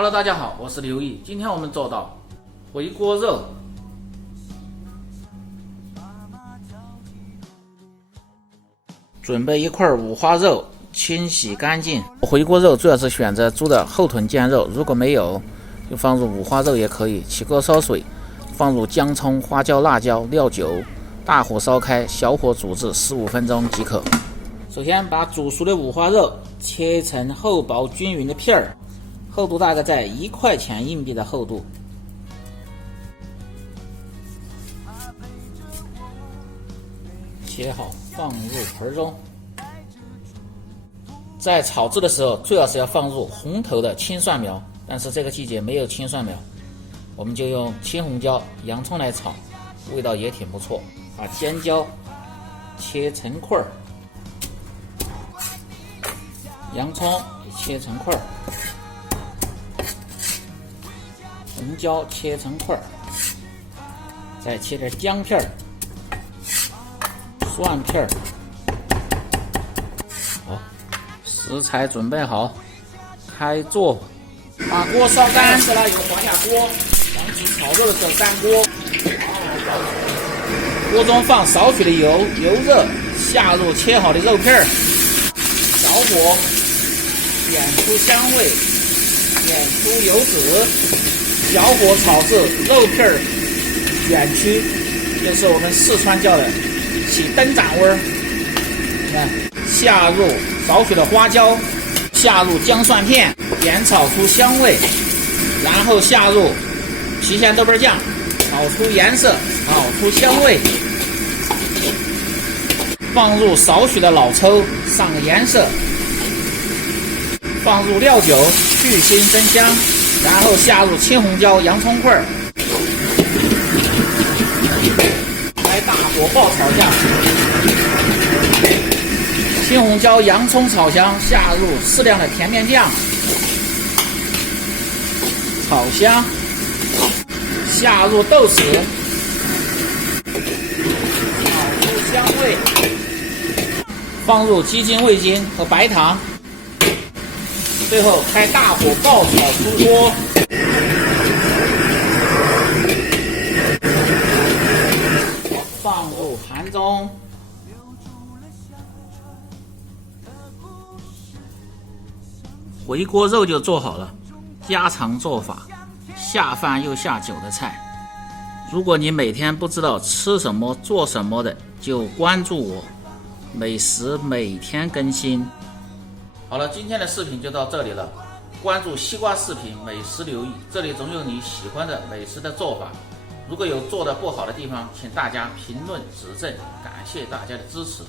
Hello， 大家好，我是刘毅。今天我们做到回锅肉。准备一块五花肉，清洗干净。回锅肉主要是选择猪的后臀腱肉，如果没有，就放入五花肉也可以。起锅烧水，放入姜、葱、花椒、辣椒、料酒，大火烧开，小火煮至15分钟即可。首先把煮熟的五花肉切成厚薄均匀的片儿，厚度大概在1块钱硬币的厚度。切好放入盆中。在炒制的时候，最好是要放入红头的青蒜苗，但是这个季节没有青蒜苗，我们就用青红椒、洋葱来炒，味道也挺不错。把尖椒切成块儿，洋葱也切成块儿，红椒切成块儿，再切点姜片儿、蒜片儿。好，食材准备好，开做。把锅烧干，再来油滑下锅，防止炒肉的时候粘锅。锅中放少许的油，油热，下入切好的肉片儿，小火煸出香味，煸出油脂，小火炒至肉片儿卷曲，就是我们四川叫的起灯盏味儿。看，下入少许的花椒，下入姜蒜片，煸炒出香味，然后下入郫县豆瓣酱，炒出颜色，炒出香味，放入少许的老抽上颜色，放入料酒去腥增香，然后下入青红椒、洋葱块，开大火爆炒下，青红椒、洋葱炒香，下入适量的甜面酱，炒香，下入豆豉，炒出香味，放入鸡精、味精和白糖，最后开大火爆炒出锅。放入盘中。回锅肉就做好了，家常做法，下饭又下酒的菜。如果你每天不知道吃什么做什么的，就关注我，美食每天更新。好了，今天的视频就到这里了。关注西瓜视频美食留意，这里总有你喜欢的美食的做法。如果有做的不好的地方，请大家评论指正，感谢大家的支持。